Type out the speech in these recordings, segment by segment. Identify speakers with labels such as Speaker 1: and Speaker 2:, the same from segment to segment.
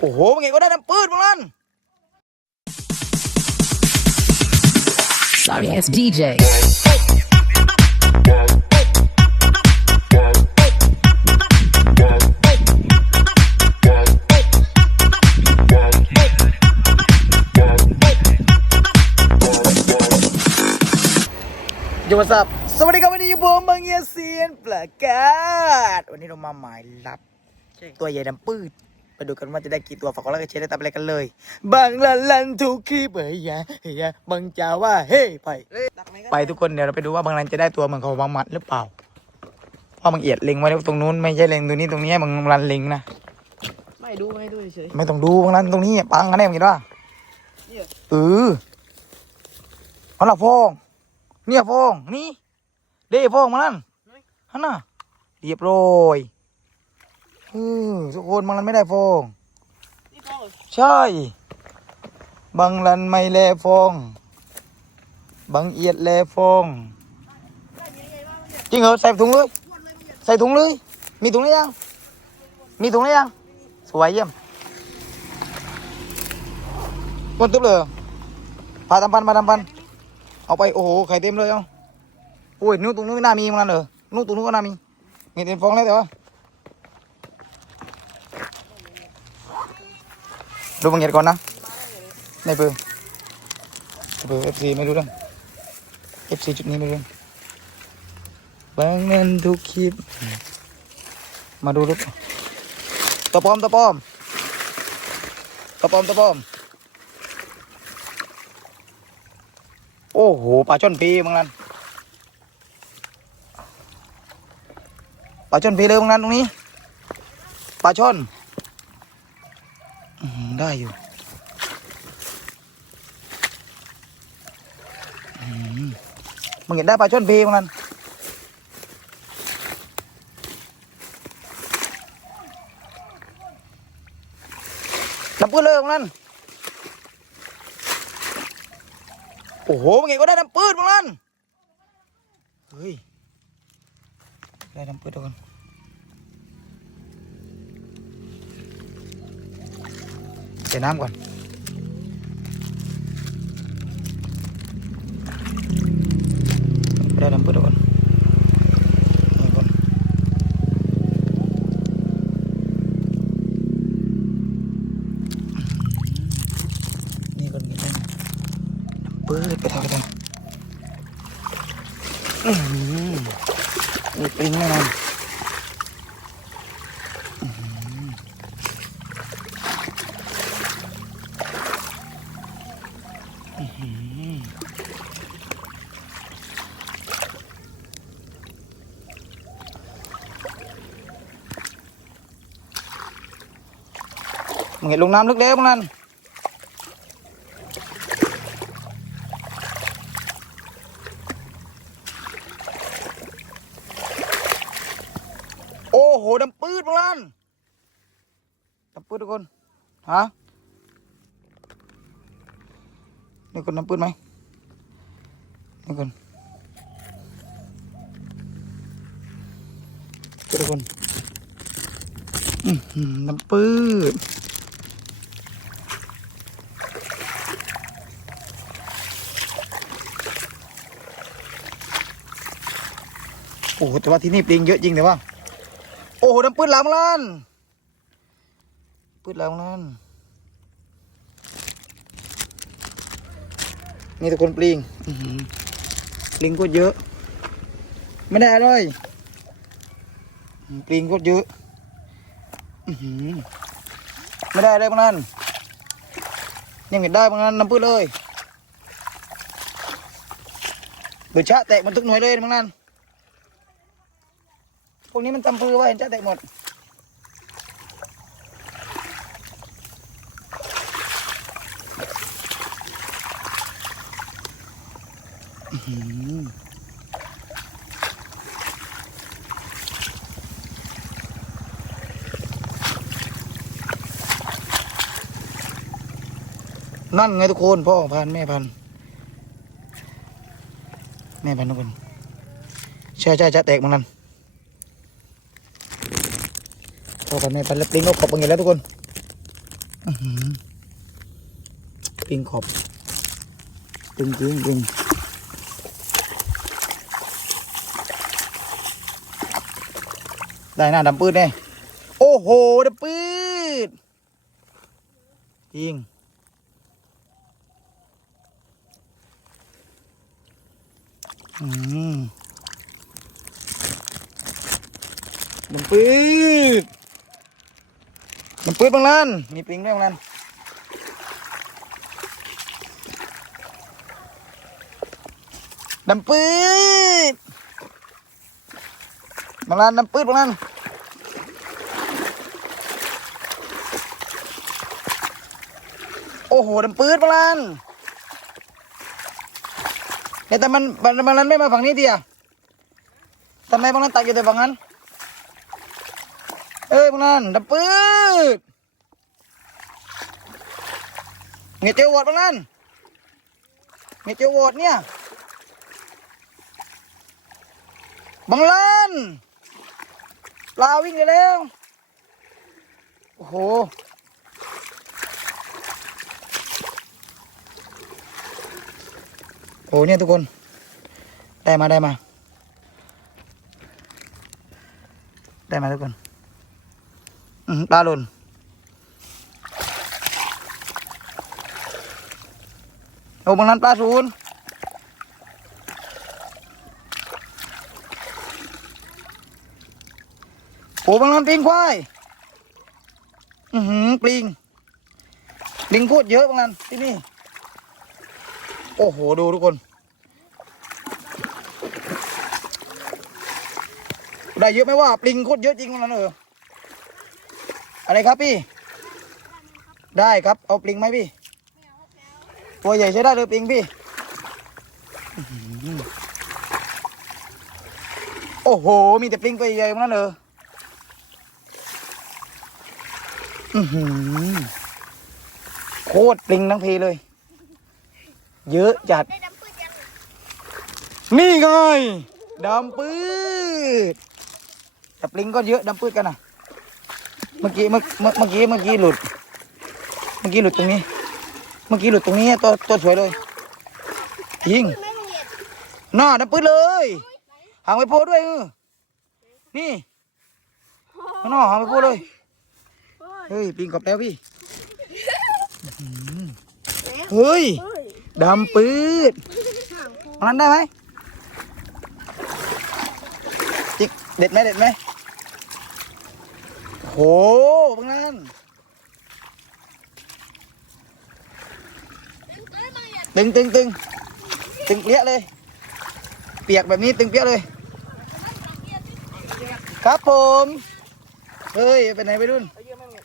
Speaker 1: โอ้โหมึงไงก็ได้น้ำปืดมึงนั่น
Speaker 2: Sorry ass DJ.
Speaker 1: โยมสับสวัสดีครับวันนี้อยู่ผมบางเงียเซียนประกาศ วันนี้เรามาหมายรับ ตัวใหญ่น้ำปืด ไปดูกันว่าจะได้กี่ตัวฝากกดไลค์กดแชร์ได้ตามอะไรกันเลยบางละลันทุกคลิปเฮ้ยยะเฮ้ยยะบางจาว่าเฮ้ไป ไปทุกคนเดี๋ยวเราไปดูว่าบางรันจะได้ตัวเหมือนเขาบางหมัดหรือเปล่าเพราะบางเอียดเล็งไว้ตรงนู้นไม่ใช่เล็งตรงนี้ตรงนี้ให้บางรันเล็งนะ
Speaker 3: ไม่ดูไม่ดูเฉย
Speaker 1: ไม่ต้องดูบางรันตรงนี้ปังกันแน่มึงเห็นป่ะ
Speaker 3: เนี่ย
Speaker 1: เออเอาละฟองเนี่ยฟองนี่เด้ฟองมานั่นฮันน่ะเรียบร้อย เออทุกคนบางรันไม่ได้ฟอง
Speaker 3: นี่พ่อ
Speaker 1: ใช่ บางรันไม่แลฟอง บางเอียดแลฟองจริงเหรอใส่ถุงเลยใส่ถุงเลย มีถุงหรือยัง มีถุงหรือยัง สวยเยี่ยมวันตุ๊บเลยเหรอพาทำปันมาทำปัน เอาไป โอ้โห ไข่เต็มเลย เอาโอ้ยนู้นตรงนู้นไม่น่ามีมันนั่นเหรอนู้นตรงนู้นก็น่ามี มีเต็มฟองแล้วแต่ว่า ดูบังเงียดก่อนนะในเบอร์เบอร์เอฟซีไม่รู้เรื่องเอฟซีจุดนี้ไม่รู้เรื่องบางเงินทุกคลิป มาดูรูปตะปอมตะปอมตะปอมตะปอม โอ้โหปลาช่อนปีมึงนั่นปลาช่อนปีเลยมึงนั่นตรงนี้ปลาช่อน ได้อยู่มึงเห็นได้ปลาช่อนปีมึงนั่นน้ำปื้นเลยมึงนั่นโอ้โหมึงเห็นก็ได้น้ำปื้นมึงนั่นเฮ้ยได้น้ำปื้นทุกคน ใส่น้ำก่อนได้น้ำปื้นทุกคนนี่ก่อนนี่ก่อนนี่ก่อนน้ำปื้นไปทำไปทำอือหือมีปริ้งแน่นอน มึงเห็นลงน้ำลึกแล้วมึงนั่นโอ้โหดำปืดมึงนั่นดำปืดทุกคนฮะนี่คนดำปืดไหมนี่คนทุกคนอือหือน้ำปืด โอ้โหแต่ว่าที่นี่ปลิงเยอะจริงแต่ว่า โอ้โหน้ำปืดหลังลั่นปืดหลังลั่นนี่ทุกคนปลิงอื้อหือปลิงก็เยอะ ไม่ได้อะไรปลิงก็เยอะไม่ได้เลยพวกนั้นยังเห็นได้พวกนั้นน้ำปื้ดเลยเบื่อชะแตกมันทุกหน่วยเลยพวกนั้น พวกนี้มันตำปื้อไว้เห็นชะแตกหมด นั่นไงทุกคนพ่อพันแม่พันแม่พันทุกคนใช่ใช่จะแตกมันนั้น พ่อพันธุ์แม่พันแล้วปลิงก็ขอบเป็นไงแล้วทุกคนปิงขอบปิงจริงปิงได้หน้าดำปืดเนี่ยโอ้โหดำปืดจริงอืมมันปืด มันปืดบางลันมีปิงด้วยบางลันดำปืดบางลันดำปืดบางลันโอ้โหดำปืดบางลันเนี่ยแต่มันมันบางนั้นไม่มาฝั่งนี้ดีอะทำไมบางนั้นตักอยู่แต่ฝั่งนั้น เอ้ยบางนั้นดับปืดเงี้ยเจียววอดบางนั้นเงี้ยเจียววอดเนี่ยบางลันลาวิ่งไปแล้ว โอ้โหโอ้เนี่ยทุกคน ได้มาได้มา ได้มาทุกคน ปลาหล่นโอ้บางนั้นปลาศูนย์โอ้บางนั้นปิงควายอือหือปลิงลิงโคตรเยอะบางนั้นที่นี่ โอ้โห ดูทุกคนได้เยอะไหมว่าปลิงโคตรเยอะจริงนะเออ อะไรครับพี่ ได้ครับ เอาปลิงไหมพี่ ตัวใหญ่ใช้ได้เลยปลิงพี่ โอ้โห มีแต่ปลิงตัวใหญ่ๆทั้งนั้นเอออื้อหือโคตรปลิงทั้งพีเลย เยอะจัด นี่ไงดำปืดแต่ปลิงก็เยอะดำปืดกันนะ มื่อกี้เมื่อเมื่อกี้เมื่อกี้หลุด เมื่อกี้หลุดตรงนี้ เมื่อกี้หลุดตรงนี้ตัวตัวสวยเลยยิง
Speaker 2: ไม่โรงเรียน
Speaker 1: หน้าดำปืดเลยหางไปโพด้วยเออนี่ข้างนอหางไปโพเลยเฮ้ยปิงกอบแล้วพี่เฮ้ยดำปืดนั้นได้ไหมจิกเด็ดไหมเด็ดไหม หบางนั้นตึงตึงตึงตึงเปี้ยเลย เปียกแบบนี้ตึงเปี้ยเลย ครับผม เฮ้ยไปไหนไปรุ่น
Speaker 3: เอาเยอะมากเนี่ย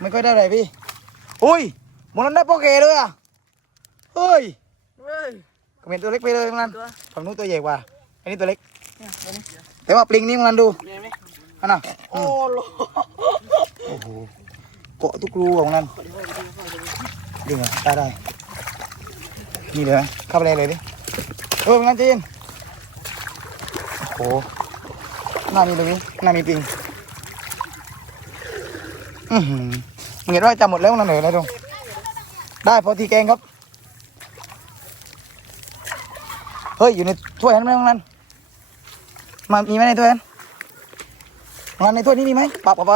Speaker 1: ไม่ค่อยได้อะไรพี่ อุ้ยหมดนั้นได้โปเกเลยอะ เฮ้ย
Speaker 3: เฮ้ย
Speaker 1: ก็เป็นตัวเล็กไปเลยมัน
Speaker 3: ตัว
Speaker 1: ฝั่งนู้นตัวใหญ่กว่า อันนี้ตัวเล็ก
Speaker 3: เนี่ยตัวนี้
Speaker 1: แต่ว่าปลิงนี่มันดู
Speaker 3: ใหญ่ไหม
Speaker 1: อันน่ะ
Speaker 3: โอ้โห
Speaker 1: โอ้โหเกาะทุกรูของนั้นดึงอะได้ได้นี่เลยไหมเข้าไปเลยเลยดิเออมันงั้นจีนโอ้โหหน้ามีตรงนี้หน้ามีปลิงอือหือมึงเห็นว่าจำหมดแล้วนั่นเหรอนะตรงได้พอทีแกงครับ เฮ้ย อยู่ในถ้วยนั้นไหมตรงนั้นมามีไหมในถ้วยนั้น งานในถ้วยนี้มีไหมปรับเข้าไป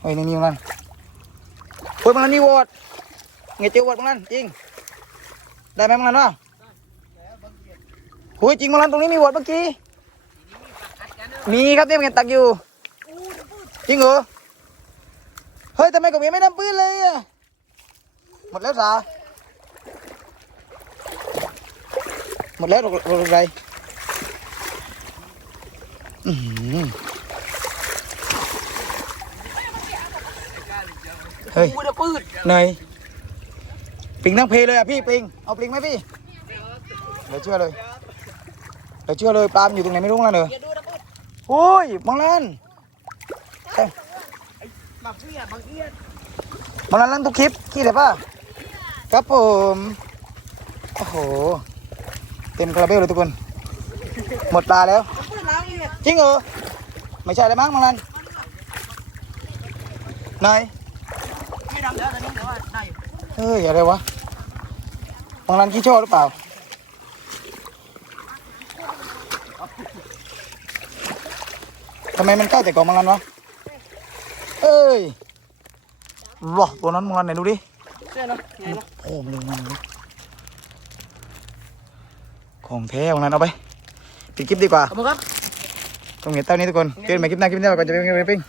Speaker 1: เฮ้ยในนี้มันเฮ้ยมันนี่วอดเงี้ยเจียววอดมันจริง ได้ไหมมันวะเฮ้ยจริงมันตรงนี้มีวอดเมื่อกี้ มีครับที่มันตักอยู่ จริงเหรอ เฮ้ยทำไมกับเมียไม่นำปืนเลยอะหมดแล้วสาหมดแล้วหรอหรอกอไร เฮ้ย
Speaker 3: ปืด
Speaker 1: ไหนปิงทั้งเพเลยอะพี่ปิง เอาปิงไหมพี่เดี๋ยวเชื่อเลยเดี๋ยวเชื่อเลยปลามอยู่ตรงไหนไม่รู้แล้วเนอะ
Speaker 3: อย่าดูนะปืด
Speaker 1: โอ้ยบางลันใช่
Speaker 3: หมักเสียบางเอีย
Speaker 1: บางลันลั่นทุกคลิปขี้เลยป่ะครับผมโอ้โห เต็มคาราเบลเลยทุกคน หมดปลาแล้ว จริงเหรอไม่ใช่เลยมั้งบางลันนาย
Speaker 3: ไม่ดำแล้วตอนนี้แต่ว่าได้อยู่
Speaker 1: เฮ้ยอะไรวะบางร้านขี้โชว์หรือเปล่าทำไมมันใกล้แต่กองบางร้านวะเอ้ยหรอตัวนั้นบางร้านไหนดูดิ
Speaker 3: เสื้อเนาะไงเนาะ
Speaker 1: โอ้มันมาเลยของแท้บางร้นเอาไปปิดคลิปดีกว่า
Speaker 3: ขอบคุณครับ
Speaker 1: ตรงนี้เต้านี้ทุกคนเจอกันใหม่คลิปหน้าคลิปหน้าก่อนจะไปเป็นไงไปปิ้ง